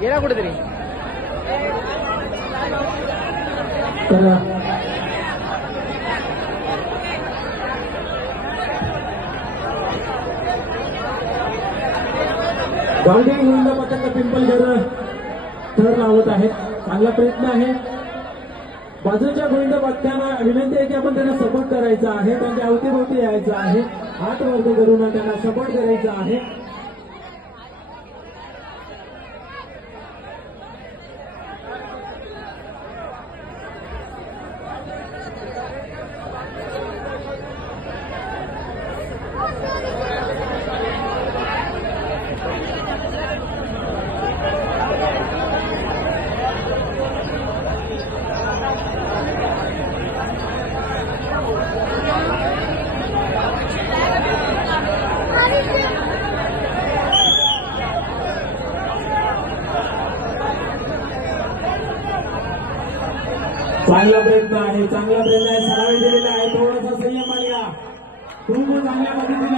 गेला कुठेतरी. गावठी गोविंद पथक पिंपलघर थर लावत आहेत. चांगला प्रयत्न आहे. बाजूच्या गोविंद पथकांना विनंती आहे की आपण त्यांना सपोर्ट करायचा आहे. त्यांच्या अवतीभोवती यायचं आहे. हात वरती करून त्यांना सपोर्ट करायचा आहे. चांगला प्रयत्न आहे. चांगला प्रयत्न आहे. सराव दिलेला आहे. थोडासा संयम आला. खूप चांगल्या पद्धतीने